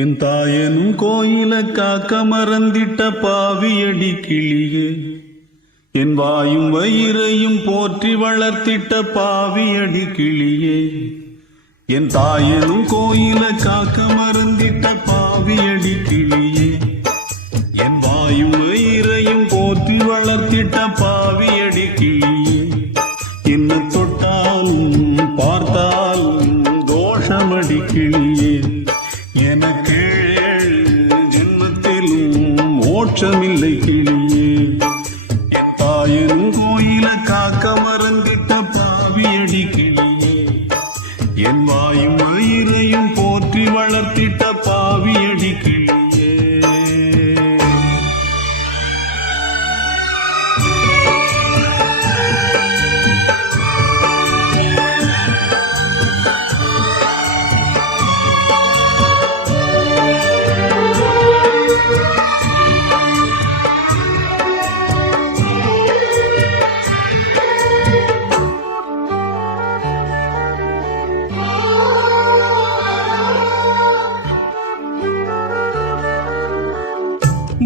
என் தாயனும் கோயில காக்க மறந்திட்ட பாவியடி கிளியே, என் வாயும் வயிறையும் போற்றி வளர்த்திட்ட பாவியடி கிளியே. என் தாயனும் கோயில காக்க மறந்திட்ட பாவியடி கிளியே, என் வாயும் வயிறையும் போற்றி வளர்த்திட்ட பாவியடி கிளியே. என்ன தொட்டாலும் பார்த்தாலும் தோஷமடி கிளியே, எனக்கு ஜென்மத்திலும் மோட்சமில்லை கிளியே. என் தாயின் கோயில காக்க மறந்திட்ட பாவியடி கிளியே, என் வாயும் வயிறையும் போற்றி வளர்த்திட்ட பாவியடி கிளியே.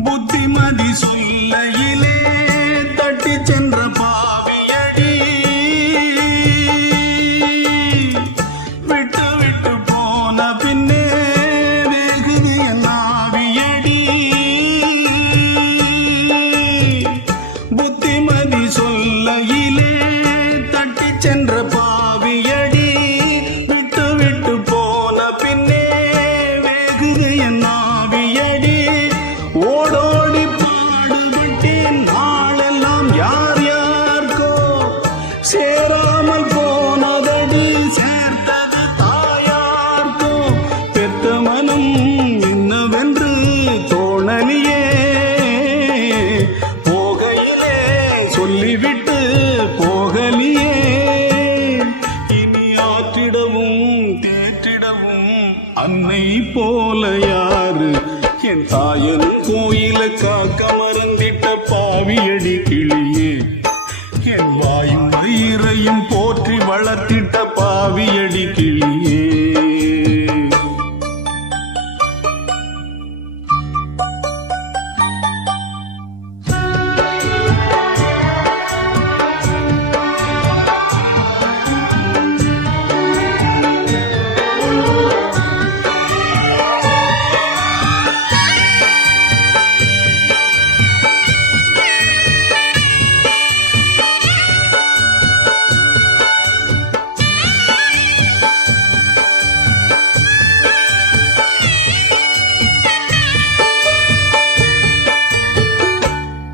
புத்திமதி சொல்லையிலே தட்டி சென்ற பாவியடி, விட்டு விட்டு போன பின்னே வேகுது என் ஆவியடி. புத்திமதி சொல்லையிலே தட்டி சென்ற பாவியடி, விட்டு விட்டு போன பின்னே வேகுது என் ஆவியடி. ஓடோடி பாடுபட்டேன் நாளெல்லாம் யார் யாருக்கோ சேராமல் போனதடி, சேர்த்தது தாயார்க்கோ. பெத்த மனம் என்னவென்று தோணலியே, போகையிலே சொல்லிவிட்டு போகலியே. இனி ஆற்றிடவும் தேற்றிடவும் அன்னை போல யாரு, என் தாயன் கோயில காக்க மறந்திட்ட பாவியடி கிளியே. என் வாயும் வயிறையும் போற்றி வளர்த்திட்ட பாவியடி கிளியே.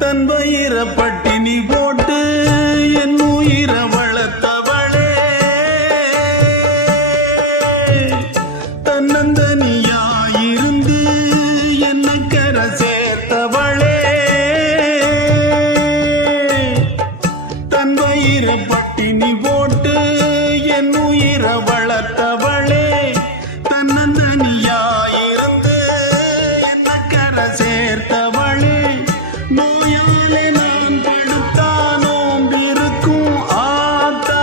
தன் வயிற பட்டினி போட்டு என் உயிர வளர்த்தவளே, தன்னந்தனியாயிருந்து என்னை கரை சேர்த்தவளே. தன் வயிற பட்டினி போட்டு என் உயிர வளர்த்தவளே, தன்னந்தனியாயிருந்து என்னை கரை சேர்த்தவளே. நோயாலே நான் படுத்தா நோம்பிருக்கும் ஆத்தா,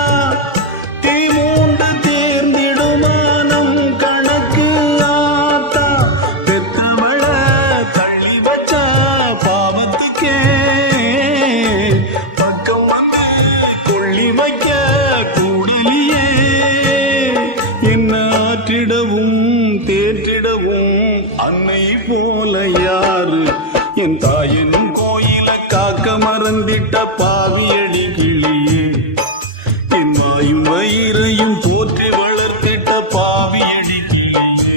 தீமூண்டு தேர்ந்திடுமானம் கணக்கு ஆத்தா. பெத்தவள தள்ளி வச்சா பாவத்துக்கே, பக்கம் வந்து கொள்ளி வைக்க கூடலியே. என்ன ஆற்றிடவும் தேற்றிடவும் அன்னை போல யாரு, என் தாயனும் கோயில காக்க மறந்திட்ட பாவியடி கிளியே. என் வாயும் வயிறையும் போற்றி வளர்த்திட்ட பாவியடி கிளியே.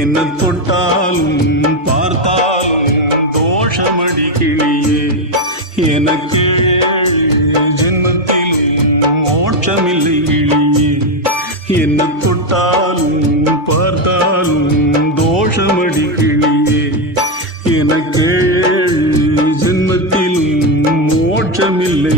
என்ன தொட்டாலும் பார்த்தாலும் தோஷமடி கிளியே, எனக்கு ஜென்மத்திலும் மோட்சமில்லை கிளியே. என்ன தொட்டாலும் பார்த்தாலும் தோஷமடி கிளியே, எனக்கு ஜென்மத்தில் மோட்சமில்லை.